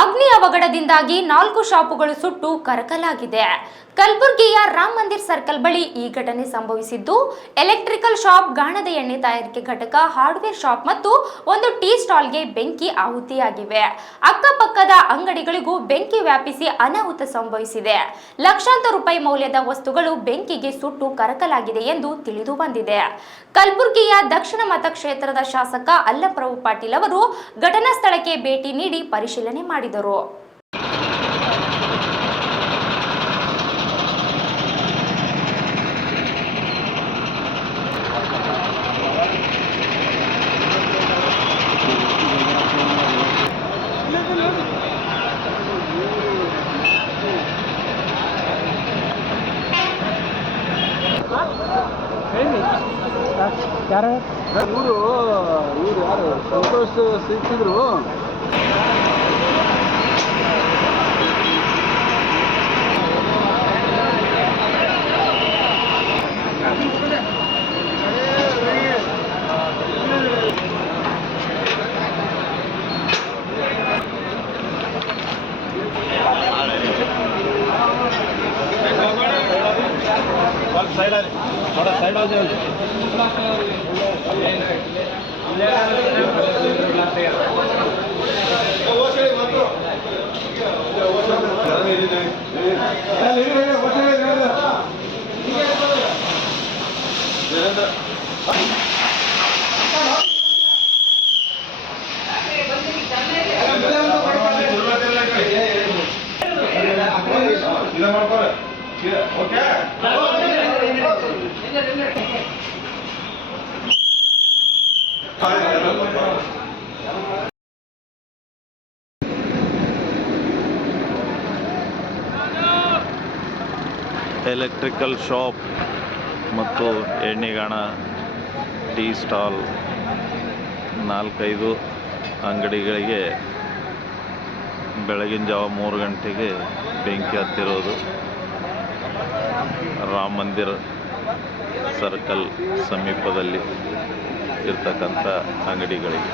ಅಗ್ನಿ ಅವಘಡದಿಂದಾಗಿ 4 ಶಾಪುಗಳು ಸುಟ್ಟು ಕರಕಲಾಗಿದೆ. ಕಲಬುರಗಿಯ ರಾಮ ಮಂದಿರ್ ಸರ್ಕಲ್ ಬಳಿ ಈ ಘಟನೆ ಸಂಭವಿಸಿದ್ದು, ಎಲೆಕ್ಟ್ರಿಕಲ್ ಶಾಪ್, ಗಾಣದ ಎಣ್ಣೆ ತಯಾರಿಕೆ ಘಟಕ, ಹಾರ್ಡ್ವೇರ್ ಶಾಪ್ ಮತ್ತು ಒಂದು ಟೀ ಸ್ಟಾಲ್ಗೆ ಬೆಂಕಿ ಆಹುತಿಯಾಗಿವೆ. ಅಕ್ಕಪಕ್ಕದ ಅಂಗಡಿಗಳಿಗೂ ಬೆಂಕಿ ವ್ಯಾಪಿಸಿ ಅನಾಹುತ ಸಂಭವಿಸಿದೆ. ಲಕ್ಷಾಂತರ ರೂಪಾಯಿ ಮೌಲ್ಯದ ವಸ್ತುಗಳು ಬೆಂಕಿಗೆ ಸುಟ್ಟು ಕರಕಲಾಗಿದೆ ಎಂದು ತಿಳಿದು ಬಂದಿದೆ. ಕಲಬುರಗಿಯ ದಕ್ಷಿಣ ಮತಕ್ಷೇತ್ರದ ಶಾಸಕ ಅಲ್ಲಪ್ರಭು ಪಾಟೀಲ್ ಅವರು ಘಟನಾ ಸ್ಥಳಕ್ಕೆ ಭೇಟಿ ನೀಡಿ ಪರಿಶೀಲನೆ ಮಾಡಿದರು. ಇವರು ಯಾರು ಸಂತೋಷ್ ಸಿಕ್ಕಿದ್ರು. ಎಲೆಕ್ಟ್ರಿಕಲ್ ಶಾಪ್ ಮತ್ತು ಎಣ್ಣೆಗಾಣ, ಟೀ ಸ್ಟಾಲ್ 4-5 ಅಂಗಡಿಗಳಿಗೆ ಬೆಳಗಿನ ಜಾವ 3 ಗಂಟೆಗೆ ಬೆಂಕಿ ಹತ್ತಿರೋದು ರಾಮ ಮಂದಿರ್ ಸರ್ಕಲ್ ಸಮೀಪದಲ್ಲಿ ಇರ್ತಕ್ಕಂಥ ಅಂಗಡಿಗಳಿಗೆ.